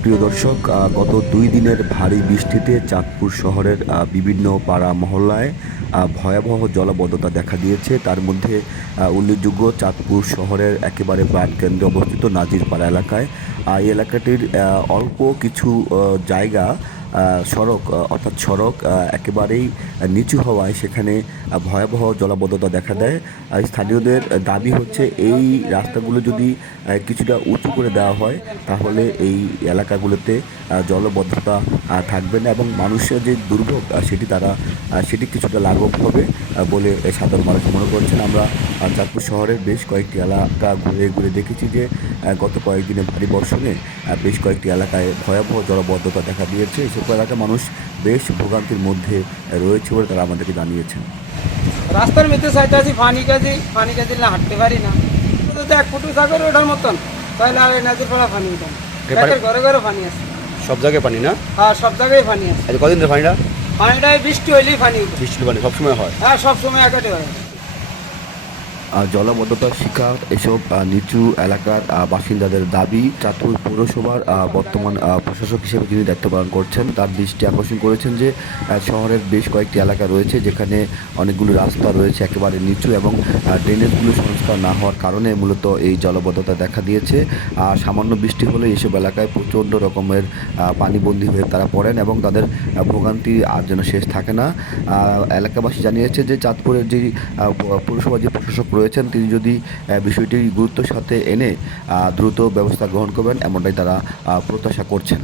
প্রিয় দর্শক গত দুই দিনের ভারী বৃষ্টিতে চাঁদপুর শহরের বিভিন্ন পাড়া মহল্লায় ভয়াবহ জলাবদ্ধতা দেখা দিয়েছে। তার মধ্যে উল্লেখযোগ্য চাঁদপুর শহরের একেবারে প্রাণকেন্দ্রে অবস্থিত নাজিরপাড়া এলাকায়। এই এলাকাটির অল্প কিছু জায়গা সড়ক অর্থাৎ সড়ক একেবারেই নিচু হওয়ায় সেখানে ভয়াবহ জলাবদ্ধতা দেখা দেয়। স্থানীয়দের দাবি হচ্ছে এই রাস্তাগুলো যদি কিছুটা উঁচু করে দেওয়া হয়, তাহলে এই এলাকাগুলোতে জলবদ্ধতা থাকবে না এবং মানুষের যে দুর্ভোগ সেটি তারা সেটি কিছুটা লাঘব হবে বলে সাধারণ মানুষ মনে করছেন। আমরা চাঁদপুর শহরের বেশ কয়েকটি এলাকা ঘুরে ঘুরে দেখেছি যে গত কয়েকদিনে ভারী বর্ষণে বেশ কয়েকটি এলাকায় ভয়াবহ জলবদ্ধতা দেখা দিয়েছে। এসব এলাকার মানুষ বেশ ভোগান্তির মধ্যে রয়েছে বলে তারা আমাদেরকে জানিয়েছেন। রাস্তার মধ্যে চাইতে আছি পানি কাজি পানি কাজি না হাঁটতে পারি না। এক ফুটু সাগর ওঠার মতন তাহলে আর নাজির পাড়া পানি উঠান ঘরে ঘরে পানি আছে। সব জায়গায় পানি না? হ্যাঁ সব জায়গায় পানি আছে। আচ্ছা কদিন ধরে পানিটা? পানিটা বৃষ্টি হইলেই পানি বৃষ্টি পানি সবসময় হয়? হ্যাঁ সব সময় একাটে হয়। জলাবদ্ধতার শিকার এসব নিচু এলাকার বাসিন্দাদের দাবি। চাঁদপুর পৌরসভার বর্তমান প্রশাসক হিসেবে যিনি দায়িত্ব পালন করছেন। তার দৃষ্টি আকর্ষণ করেছেন যে শহরের বেশ কয়েকটি এলাকা রয়েছে যেখানে অনেকগুলো রাস্তা রয়েছে একেবারে নিচু এবং ড্রেনেজগুলো সংস্কার না হওয়ার কারণে মূলত এই জলবদ্ধতা দেখা দিয়েছে। সামান্য বৃষ্টি হলে এসব এলাকায় প্রচণ্ড রকমের পানিবন্দী হয়ে তারা পড়েন এবং তাদের ভোগান্তি আর যেন শেষ থাকে না। এলাকাবাসী জানিয়েছে যে, চাঁদপুরের যে পৌরসভার যে প্রশাসক রয়েছেন, তিনি যদি বিষয়টি গুরুত্বের সাথে এনে দ্রুত ব্যবস্থা গ্রহণ করবেন, এমনটাই তারা প্রত্যাশা করছেন।